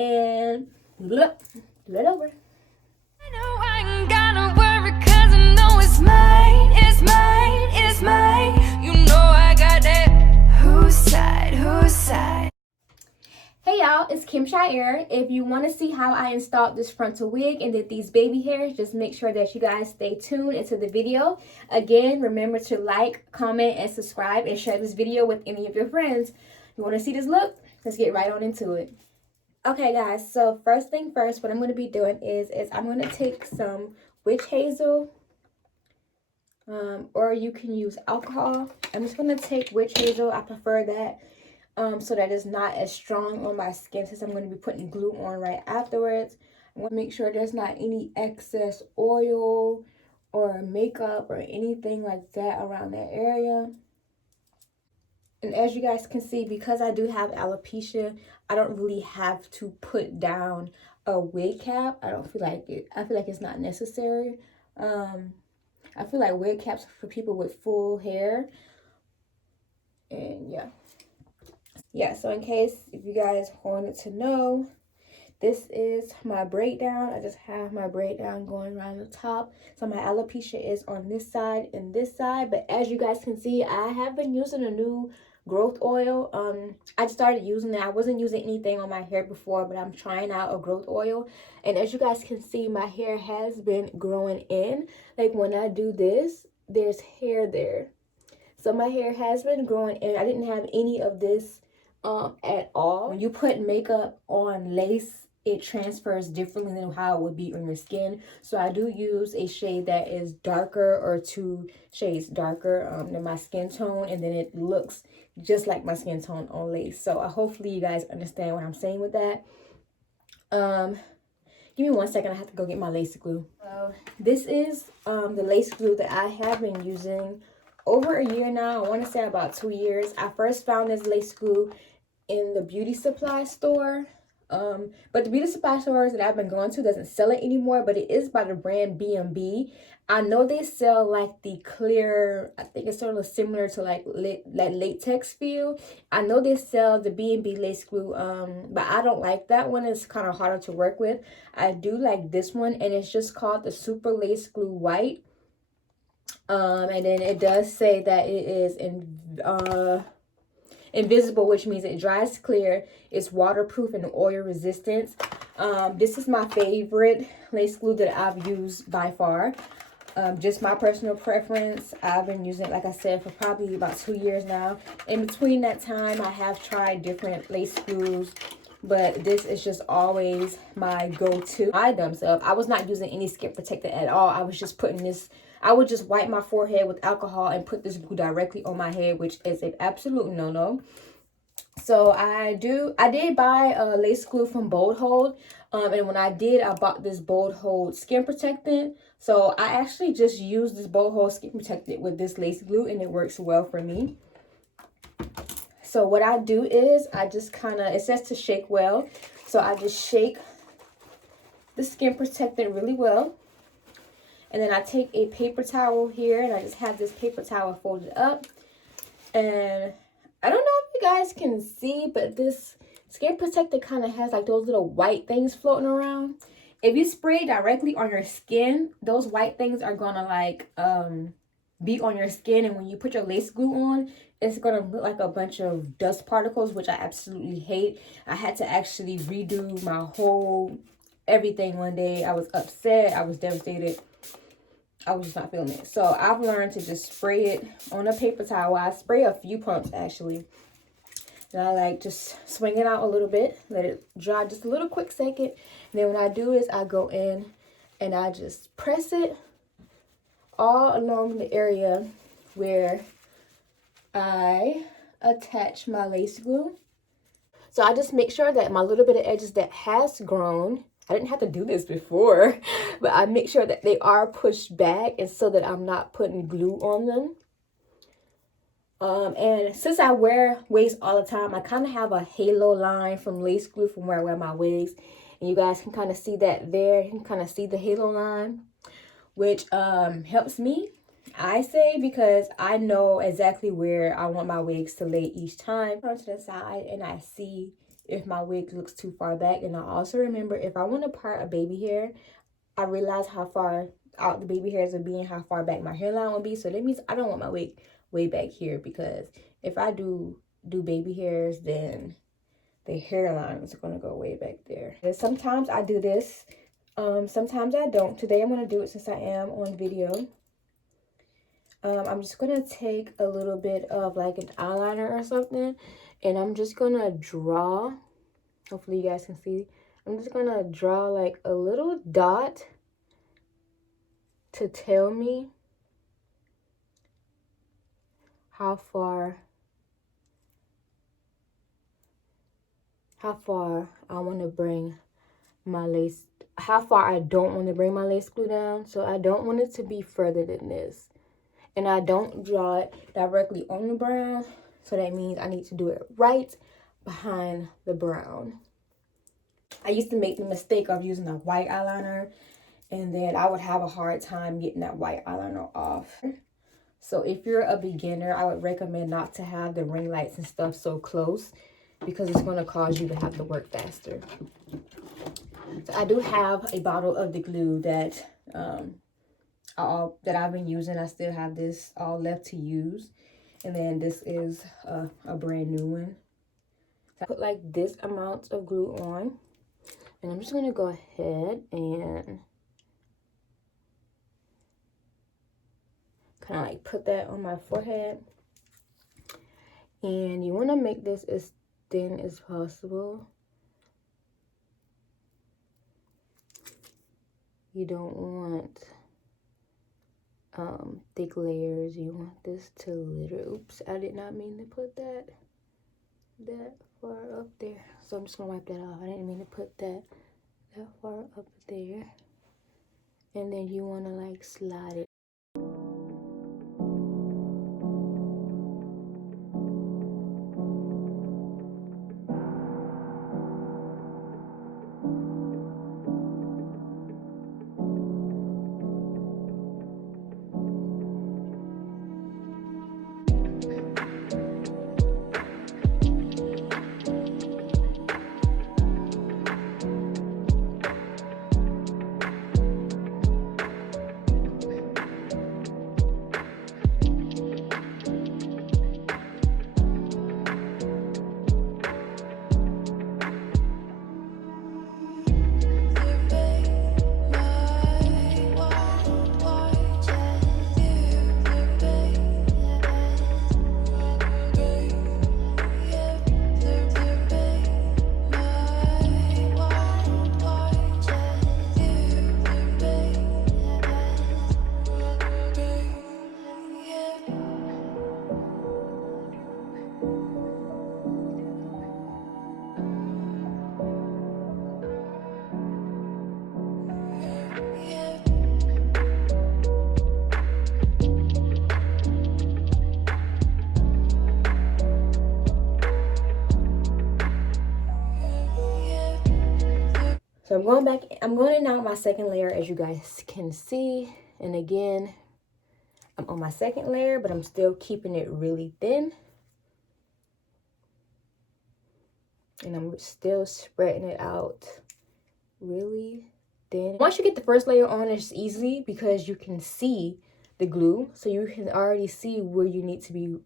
and look it over. I know I ain't gotta worry, 'cause I know it's mine, it's mine, it's mine. You know I got that. Whose side, whose side? Hey y'all, it's Chade. If you want to see how I installed this frontal wig and did these baby hairs, just make sure that you guys stay tuned into the video. Again, remember to like, comment, and subscribe, and share this video with any of your friends. You want to see this look? Let's get right on into it. Okay guys, so first thing first, what I'm going to be doing is I'm going to take some witch hazel, or you can use alcohol. I'm just going to take witch hazel. I prefer that. So that it's not as strong on my skin, since I'm going to be putting glue on right afterwards. I want to make sure there's not any excess oil or makeup or anything like that around that area. And as you guys can see, because I do have alopecia, I don't really have to put down a wig cap. I don't feel like it. I feel like it's not necessary. I feel like wig caps are for people with full hair. And yeah, so in case if you guys wanted to know, this is my breakdown. I just have my breakdown going around the top. So my alopecia is on this side and this side. But as you guys can see, I have been using a new growth oil. I just started using it. I wasn't using anything on my hair before, but I'm trying out a growth oil. And as you guys can see, my hair has been growing in. Like when I do this, there's hair there. So my hair has been growing in. I didn't have any of this at all. When you put makeup on lace, it transfers differently than how it would be on your skin. So I do use a shade that is darker, or 2 shades darker than my skin tone, and then it looks just like my skin tone on lace. So hopefully you guys understand what I'm saying with that. Give me 1 second, I have to go get my lace glue. So this is the lace glue that I have been using over a year now. I want to say about 2 years. I first found this lace glue in the beauty supply store. But the beauty supply stores that I've been going to doesn't sell it anymore, but it is by the brand BMB. I know they sell like the clear, I think it's sort of similar to like that latex feel. I know they sell the BMB lace glue, but I don't like that one. It's kind of harder to work with. I do like this one, and it's just called the Super Lace Glue White. And then it does say that it is invisible, which means it dries clear, it's waterproof, and oil resistance. This is my favorite lace glue that I've used by far. Just my personal preference. I've been using it, like I said, for probably about 2 years now. In between that time, I have tried different lace glues, but this is just always my go-to. I myself, I was not using any skin protector at all. I was just putting this, I would just wipe my forehead with alcohol and put this glue directly on my head, which is an absolute no-no. So I did buy a lace glue from Bold Hold. And when I did, I bought this Bold Hold skin protectant. So I actually just used this Bold Hold skin protectant with this lace glue, and it works well for me. So what I do is I just kind of, it says to shake well. So I just shake the skin protectant really well. And then I take a paper towel here, and I just have this paper towel folded up. And I don't know if you guys can see, but this skin protector kind of has like those little white things floating around. If you spray directly on your skin, those white things are gonna like be on your skin, and when you put your lace glue on, it's gonna look like a bunch of dust particles, which I absolutely hate. I had to actually redo my whole everything one day. I was upset, I was devastated. I was just not feeling it. So I've learned to just spray it on a paper towel. I spray a few pumps actually. And I like just swing it out a little bit, let it dry just a little quick second. And then what I do is I go in and I just press it all along the area where I attach my lace glue. So I just make sure that my little bit of edges that has grown, I didn't have to do this before, but I make sure that they are pushed back, and so that I'm not putting glue on them. And since I wear wigs all the time, I kind of have a halo line from lace glue from where I wear my wigs. And you guys can kind of see that there. You can kind of see the halo line, which helps me, I say, because I know exactly where I want my wigs to lay each time. I turn to the side and I see if my wig looks too far back. And I also remember if I want to part a baby hair, I realize how far out the baby hairs will be and how far back my hairline will be. So that means I don't want my wig way back here, because if I do baby hairs, then the hairline is going to go way back there. And sometimes I do this, sometimes I don't. Today I'm going to do it since I am on video. I'm just going to take a little bit of like an eyeliner or something, and I'm just going to draw, hopefully you guys can see, I'm just going to draw like a little dot to tell me how far I want to bring my lace, how far I don't want to bring my lace glue down. So I don't want it to be further than this. And I don't draw it directly on the brown. So that means I need to do it right behind the brown. I used to make the mistake of using a white eyeliner, and then I would have a hard time getting that white eyeliner off. So if you're a beginner, I would recommend not to have the ring lights and stuff so close, because it's going to cause you to have to work faster. So I do have a bottle of the glue that I've been using. I still have this all left to use. And then this is a brand new one. So I put like this amount of glue on. And I'm just going to go ahead and kind of like put that on my forehead. And you want to make this as thin as possible. You don't want thick layers. You want this to litter. Oops, I did not mean to put that far up there. So I'm just gonna wipe that off. I didn't mean to put that far up there. And then you want to like slide it. So I'm going in now my second layer, as you guys can see. And again, I'm on my second layer, but I'm still keeping it really thin. And I'm still spreading it out really thin. Once you get the first layer on, it's easy because you can see the glue. So you can already see where you need to be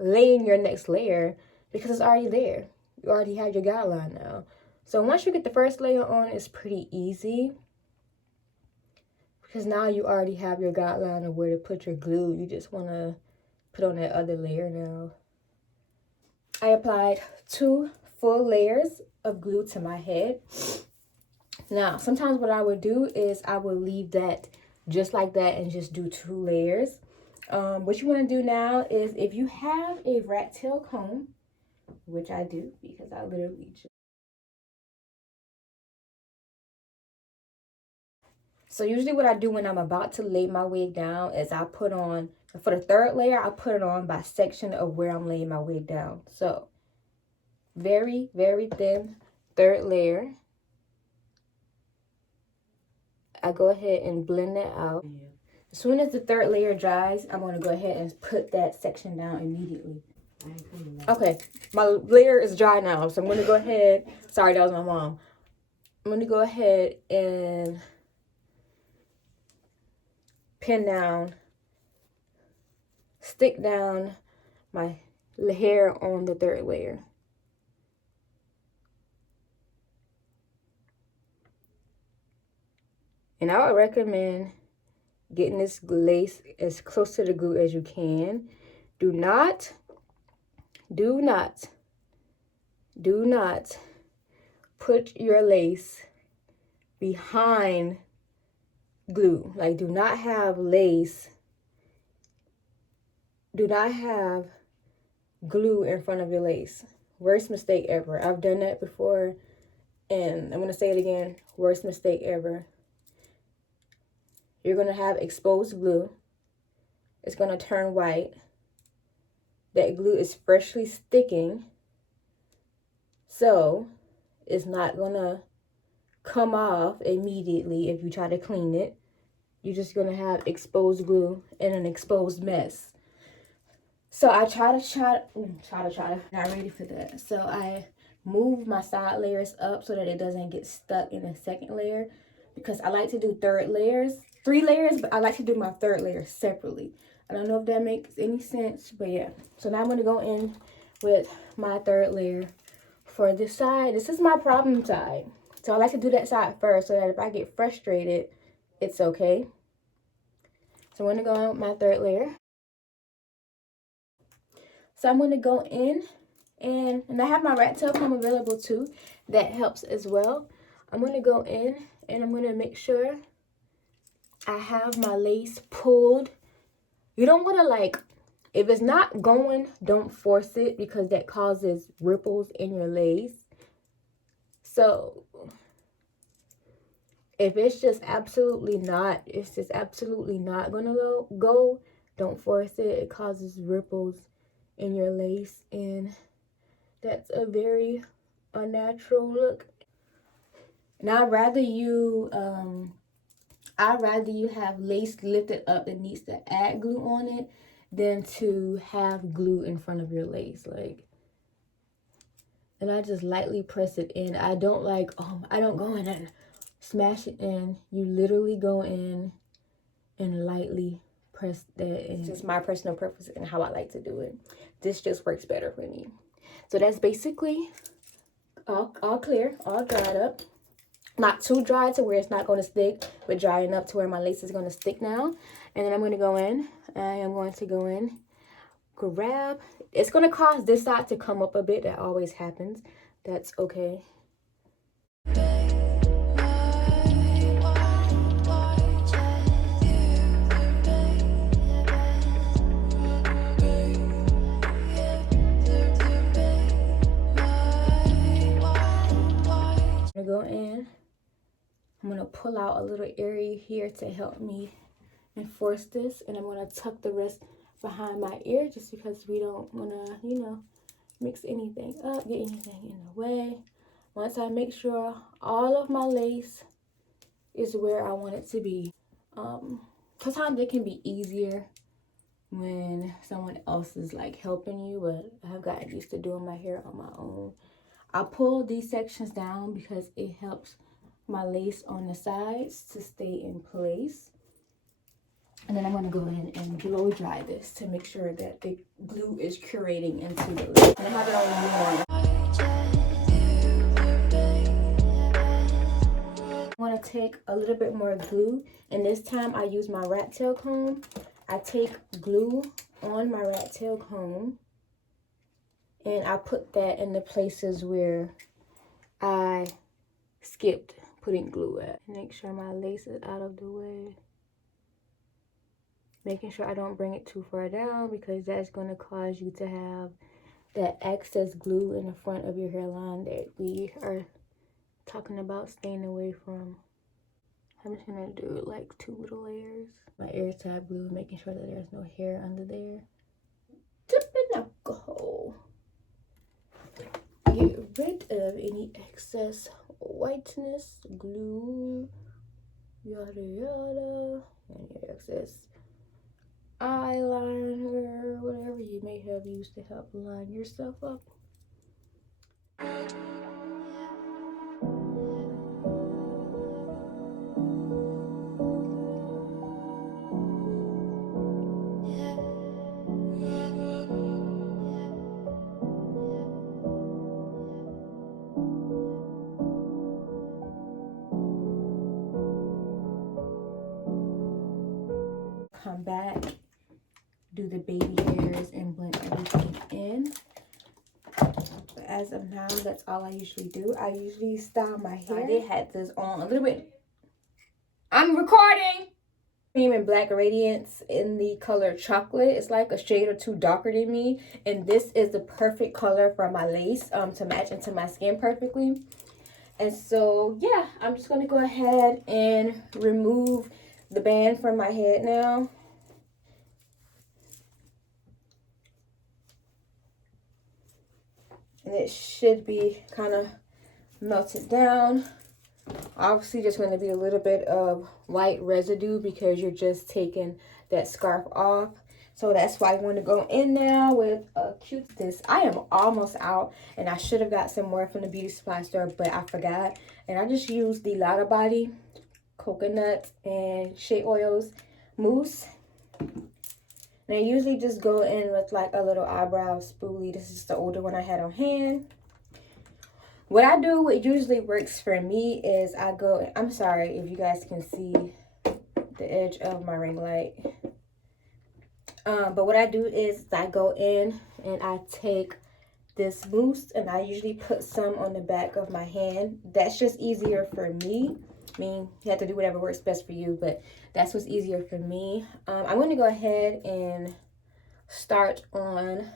laying your next layer, because it's already there. You already have your guideline now. So once you get the first layer on, it's pretty easy, because now you already have your guideline of where to put your glue. You just want to put on that other layer now. I applied 2 full layers of glue to my head. Now, sometimes what I would do is I would leave that just like that and just do 2 layers. What you want to do now is, if you have a rat tail comb, which I do because I literally just... So usually what I do when I'm about to lay my wig down is I put on, for the third layer, I put it on by section of where I'm laying my wig down. So very, very thin third layer. I go ahead and blend that out. As soon as the third layer dries, I'm going to go ahead and put that section down immediately. Okay, my layer is dry now, so I'm going to go ahead. Sorry, that was my mom. I'm going to go ahead and pin down, stick down my hair on the third layer. And I would recommend getting this lace as close to the glue as you can. Do not put your lace behind glue. Like, do not have glue in front of your lace. Worst mistake ever. I've done that before, and I'm going to say it again. Worst mistake ever. You're going to have exposed glue. It's going to turn white. That glue is freshly sticking, so it's not going to come off immediately if you try to clean it. You're just going to have exposed glue and an exposed mess. So I try to, not ready for that. So I move my side layers up so that it doesn't get stuck in the second layer, because I like to do 3 layers, but I like to do my third layer separately. I don't know if that makes any sense, but yeah. So now I'm going to go in with my third layer for this side. This is my problem side. So I like to do that side first so that if I get frustrated, it's okay. So I'm going to go in with my third layer. So I'm going to go in, and I have my rat tail comb available too. That helps as well. I'm going to go in and I'm going to make sure I have my lace pulled. You don't want to, like, if it's not going, don't force it, because that causes ripples in your lace. So if it's just absolutely not gonna go, don't force it. It causes ripples in your lace, and that's a very unnatural look. And I'd rather you have lace lifted up that needs to add glue on it than to have glue in front of your lace. Like, and I just lightly press it in. I don't go in and smash it in. You literally go in and lightly press that in. It's just my personal preference and how I like to do it. This just works better for me. So that's basically all clear, all dried up. Not too dry to where it's not going to stick, but dry enough to where my lace is going to stick now. And then I'm going to go in. I am going to go in, grab. It's going to cause this side to come up a bit. That always happens. That's okay. I'm going to go in. I'm going to pull out a little area here to help me enforce this. And I'm going to tuck the rest behind my ear just because we don't want to, mix anything up, get anything in the way. Once I make sure all of my lace is where I want it to be. Sometimes it can be easier when someone else is like helping you, but I've gotten used to doing my hair on my own. I pull these sections down because it helps my lace on the sides to stay in place. And then I'm going to go in and blow dry this to make sure that the glue is curating into the lace. And I have it on warm. I want to take a little bit more glue, and this time I use my rat tail comb. I take glue on my rat tail comb, and I put that in the places where I skipped putting glue at. Make sure my lace is out of the way. Making sure I don't bring it too far down, because that's going to cause you to have that excess glue in the front of your hairline that we are talking about staying away from. I'm just going to do like 2 little layers. My airtight glue, making sure that there's no hair under there. Dipping alcohol. Get rid of any excess whiteness, glue, yada yada, any excess eyeliner, whatever you may have used to help line yourself up. Come back, do the baby hairs and blend everything in. But as of now, that's all I usually do. I usually style my hair. I did have this on a little bit. I'm recording! Cream and Black Radiance in the color Chocolate. It's like a shade or two darker than me. And this is the perfect color for my lace to match into my skin perfectly. And so, yeah, I'm just going to go ahead and remove the band from my head now. And it should be kind of melted down. Obviously, there's going to be a little bit of white residue because you're just taking that scarf off. So that's why I want to go in now with a Q-tip. I am almost out, and I should have got some more from the beauty supply store, but I forgot. And I just used the Lotta Body coconut and shea oils mousse. And I usually just go in with like a little eyebrow spoolie. This is the older one I had on hand. What I do, what usually works for me is I go, I'm sorry if you guys can see the edge of my ring light. But what I do is I go in and I take this mousse and I usually put some on the back of my hand. That's just easier for me. I mean, you have to do whatever works best for you, but that's what's easier for me. I'm going to go ahead and start on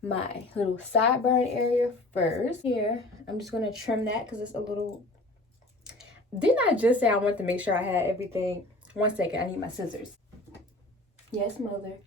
my little sideburn area first. Here, I'm just going to trim that because it's a little... Didn't I just say I wanted to make sure I had everything? 1 second, I need my scissors. Yes, mother.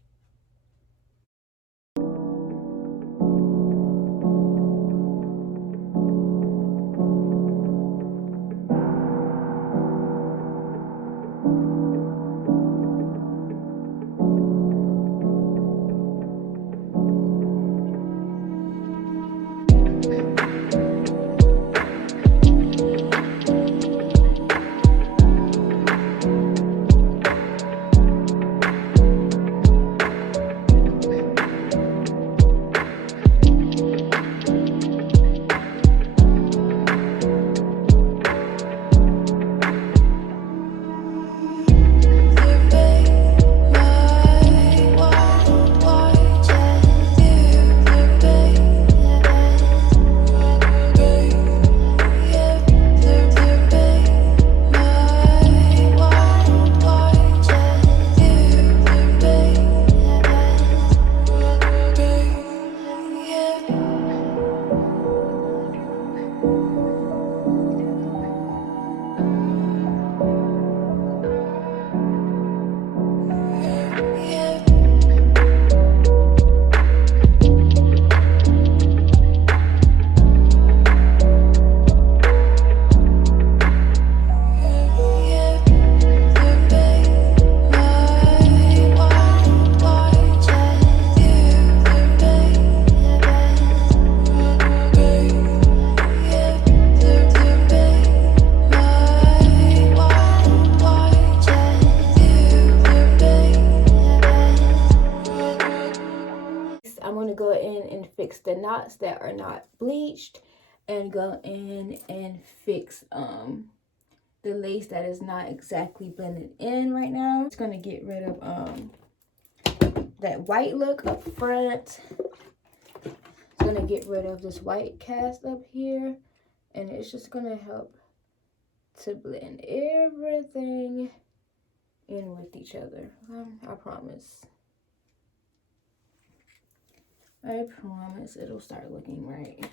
The knots that are not bleached and go in and fix the lace that is not exactly blended in right now. It's going to get rid of that white look up front. It's going to get rid of this white cast up here, and it's just going to help to blend everything in with each other. I promise. I promise it'll start looking right.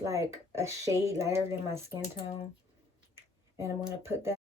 is like a shade lighter than my skin tone. And I'm going to put that.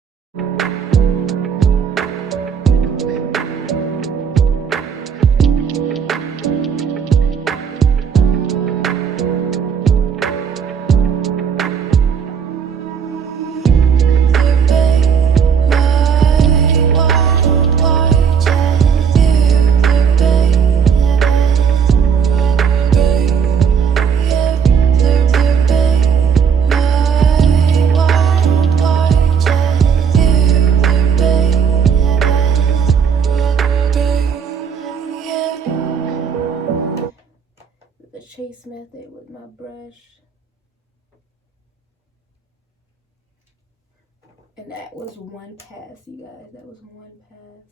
Chase method with my brush, and that was one pass, you guys. That was one pass.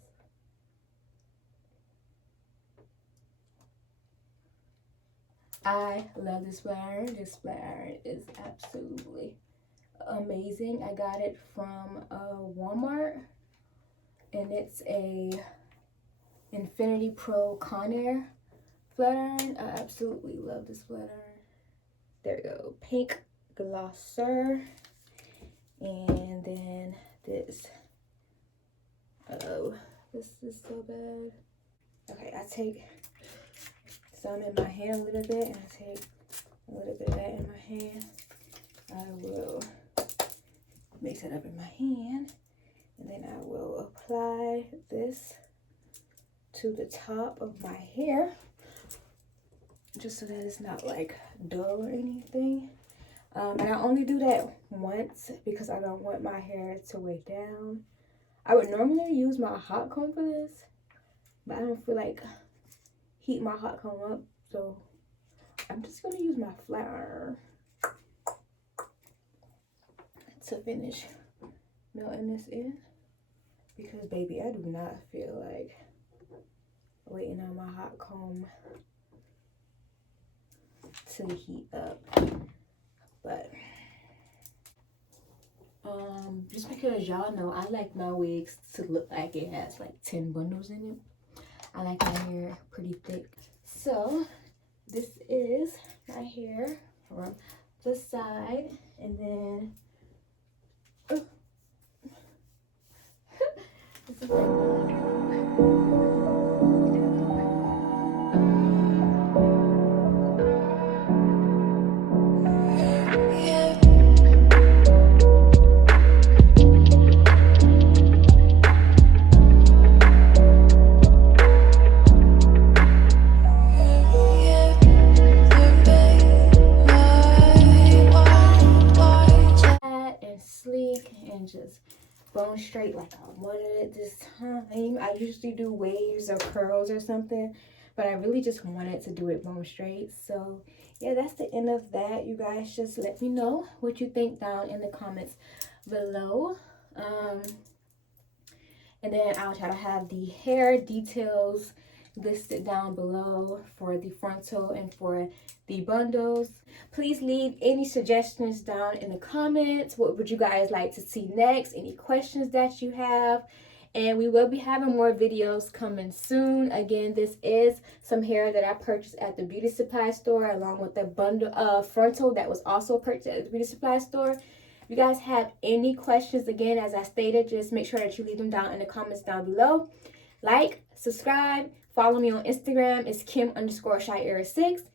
I love this flat iron. This flat iron is absolutely amazing. I got it from Walmart, and it's a Infinity Pro Conair flat iron. I absolutely love this flat iron. There we go. Pink glosser. And then this. Oh, this is so bad. Okay, I take some in my hand a little bit, and I take a little bit of that in my hand. I will mix it up in my hand, and then I will apply this to the top of my hair, just so that it's not like dull or anything. And I only do that once because I don't want my hair to weigh down. I would normally use my hot comb for this, but I don't feel like heating my hot comb up, so I'm just gonna use my flat iron to finish melting this in, because baby, I do not feel like waiting on my hot comb to heat up. But just because y'all know I like my wigs to look like it has like 10 bundles in it. I like my hair pretty thick. So this is my hair from the side, and then this is just bone straight like I wanted it this time. I usually do waves or curls or something, but I really just wanted to do it bone straight. So yeah, that's the end of that. You guys just let me know what you think down in the comments below. And then I'll try to have the hair details listed down below for the frontal and for the bundles. Please leave any suggestions down in the comments. What would you guys like to see next? Any questions that you have? And we will be having more videos coming soon. Again, this is some hair that I purchased at the beauty supply store, along with the bundle frontal that was also purchased at the beauty supply store. If you guys have any questions, again, as I stated, just make sure that you leave them down in the comments down below. Like, subscribe, follow me on Instagram. It's Kim_Shy_6.